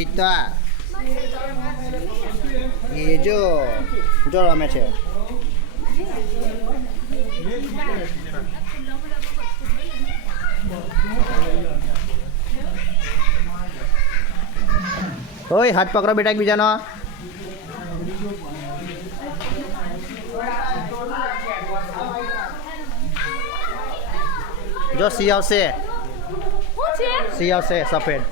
ચિત્તા એ જો રમે છે. ઓય હાથ પકડો બેટા એકબીજાનો. જો સિંહ આવશે, સિંહ આવશે સફેદ.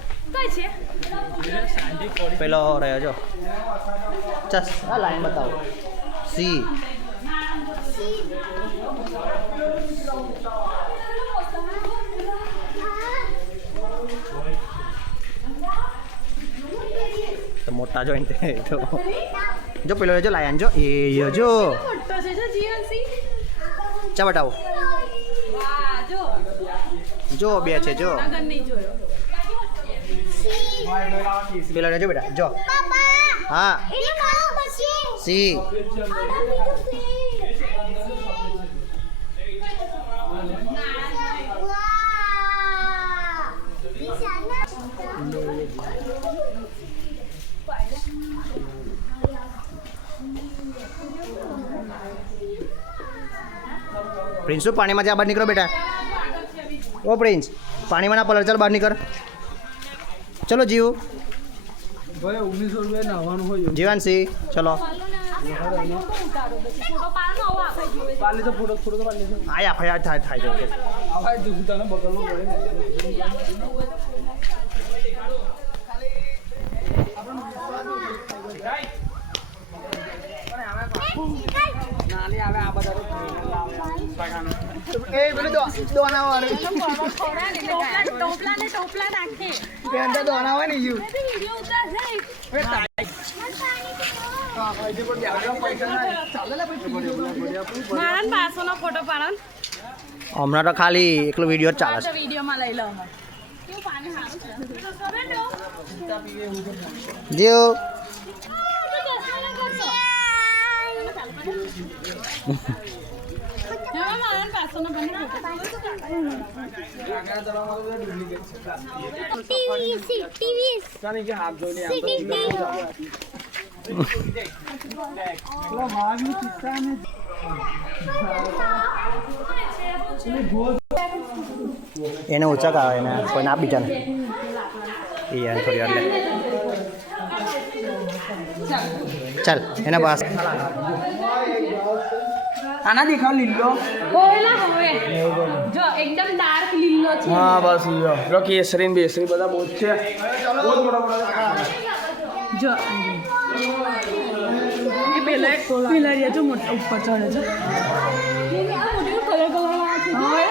પેલો રહ્યો જો. ચસ આ લાઈન બતાવો. સિંહ તો મોટા જોઈને જો પેલો જો લાયન જો એ જો ચા બતાવો. જો બે છે જો પેલો જો બેટા જો. હા સી પ્રિન્સ પાણીમાં જા બહાર નીકળો બેટા. ઓ પ્રિન્સ પાણીમાં ના પલળ, ચાલ બહાર નીકળ. ચલો જીવ ભાઈ 1900 રૂપિયા નાવાનું હોય. જીવાનસી ચલો. પાલી તો ફોટો તો પાલી છે. આયા ફયા થાય જો કે આવા દુખતાને બગલમાં પડે. નાલી આવે આ બધા એ પેલું દોના વાળું ટોપલા નાખે પેન્ટા દોના હોય ને યુ મારા 500 નો ફોટો પાડો. હમણાં તો ખાલી એકલો વિડીયો જ ચાલે છે. વિડીયોમાં લઈ લો. કેવું પાણી સારું છે. જીવ એને ઓછા આવે એને કોઈને આપી બીજાને એ થોડી વાર લે. ચાલ એના પાસ આના દેખાવ લીલો. જો એકદમ ડાર્ક લીલો છે. હા બસ યો લો કેસરી બેસરી બધા બહુ છે. બહુ મોટા જો એ પેલા જો મોટા ઉપર ચડે છે.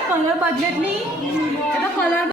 કલર બદલે જ નહીં. એ તો કલર